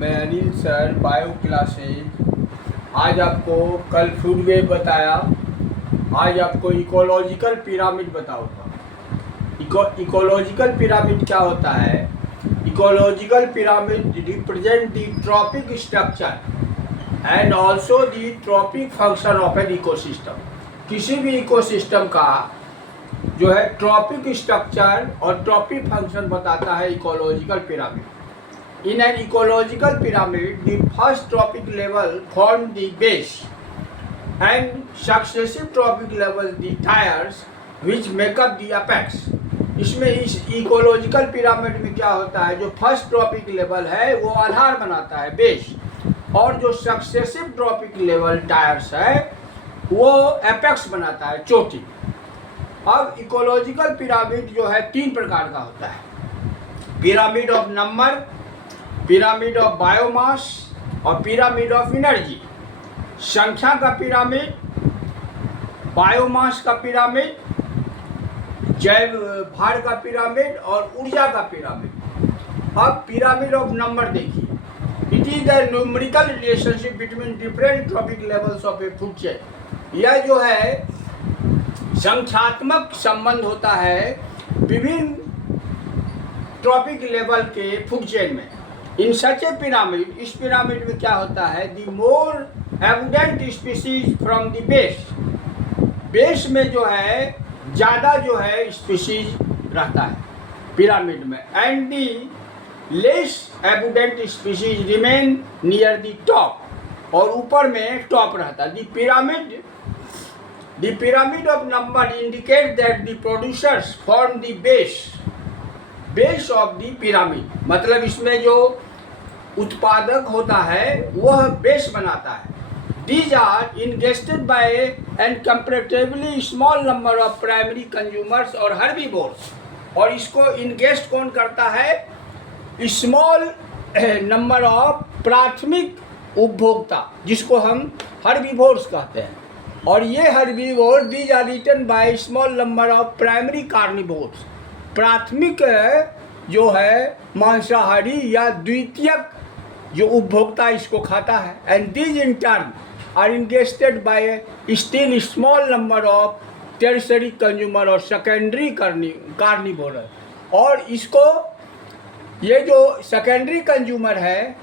मैं Anil sir, bio classes. आज आपको कल फूड वेब बताया, आज आपको इकोलॉजिकल पिरामिड बताऊंगा। इकोलॉजिकल पिरामिड क्या होता है? Ecological pyramid represent the trophic structure and also the trophic function of an ecosystem. किसी भी इकोसिस्टम का जो है ट्रॉपिक स्ट्रक्चर और ट्रॉपिक फंक्शन बताता है ecological pyramid. In an ecological pyramid, the first trophic level forms the base and successive trophic levels the tiers which make up the apex। इसमें इस इकोलॉजिकल पिरामिड में क्या होता है, जो फर्स्ट ट्रॉपिक लेवल है वो आधार बनाता है, बेस, और जो सक्सेसिव ट्रॉपिक लेवल टायर्स है वो एपेक्स बनाता है, चोटी। अब इकोलॉजिकल पिरामिड जो है तीन प्रकार का होता है: pyramid of number, pyramid of biomass और पिरामिड ऑफ एनर्जी। संख्या का पिरामिड, बायोमास का पिरामिड, जैव भार का पिरामिड और ऊर्जा का पिरामिड। अब पिरामिड ऑफ नंबर देखिए, it is the numerical relationship between different trophic levels of A food chain. यह जो है संख्यात्मक संबंध होता है विभिन्न ट्रॉपिक लेवल के फूड चेन में। इन सच ए पिरामिड, इस पिरामिड में क्या होता है, the more abundant species from the base, base में जो है ज़्यादा जो है स्पीसीज रहता है पिरामिड में, and the less abundant species remain near the top, और ऊपर में टॉप रहता है। The pyramid of number indicate that the producers form the base of the pyramid. मतलब इसमें जो उत्पादक होता है वह बेस बनाता है। These are ingested by and comparatively small number of primary consumers और herbivores। और इसको इंगेस्ट कौन करता है? स्मॉल नंबर ऑफ प्राथमिक उपभोक्ता, जिसको हम हर्बीवोर्स कहते हैं। और ये herbivore these are eaten by small number of primary carnivores. प्राथमिक जो है मांसाहारी या द्वितीयक जो उपभोक्ता इसको खाता है। And these in turn are ingested by still small number of tertiary consumer और सेकेंडरी कार्निवोर। और इसको ये जो सेकेंडरी कंज्यूमर है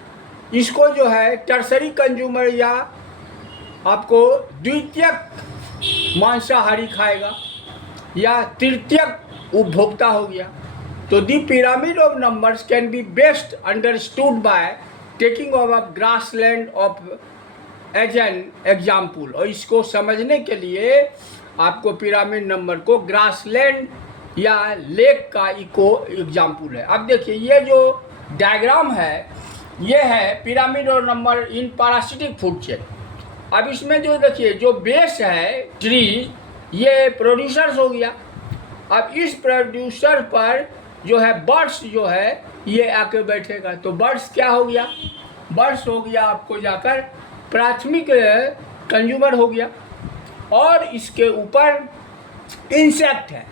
इसको जो है टर्सरी कंज्यूमर या आपको द्वितीयक मांसाहारी खाएगा या तृतीयक उपभोक्ता हो गया। तो the pyramid of numbers can be best understood by taking of grassland of as an example. और इसको समझने के लिए आपको पिरामिड नंबर को ग्रासलैंड या लेक का इको एग्जाम्पल है। अब देखिए ये जो डायग्राम है ये है पिरामिड और number in parasitic food chain. अब इसमें जो देखिए जो बेस है ट्री, ये प्रोड्यूसर्स हो गया। अब इस प्रोड्यूसर पर जो है बर्ड्स जो है ये आके बैठेगा, तो बर्ड्स क्या हो गया? बर्ड्स हो गया आपको जाकर प्राथमिक कंज्यूमर हो गया। और इसके ऊपर इंसेक्ट है,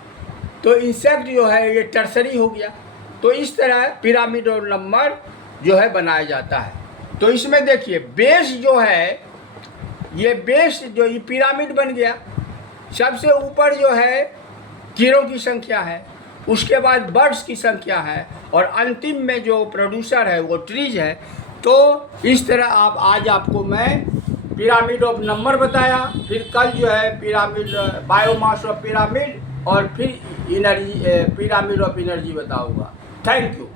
तो इंसेक्ट जो है ये टर्सरी हो गया। तो इस तरह पिरामिड और नंबर जो है बनाया जाता है। तो इसमें देखिए बेस जो है, ये बेस जो ये पिरामिड बन गया। सबसे ऊपर जो है कीड़ों की संख्या है, उसके बाद बर्ड्स की संख्या है, और अंतिम में जो प्रोड्यूसर है वो ट्रीज है। तो इस तरह आज आपको मैं पिरामिड ऑफ नंबर बताया, फिर कल जो है पिरामिड बायोमास ऑफ पिरामिड, और फिर एनर्जी पिरामिड ऑफ एनर्जी बताऊंगा। Thank you.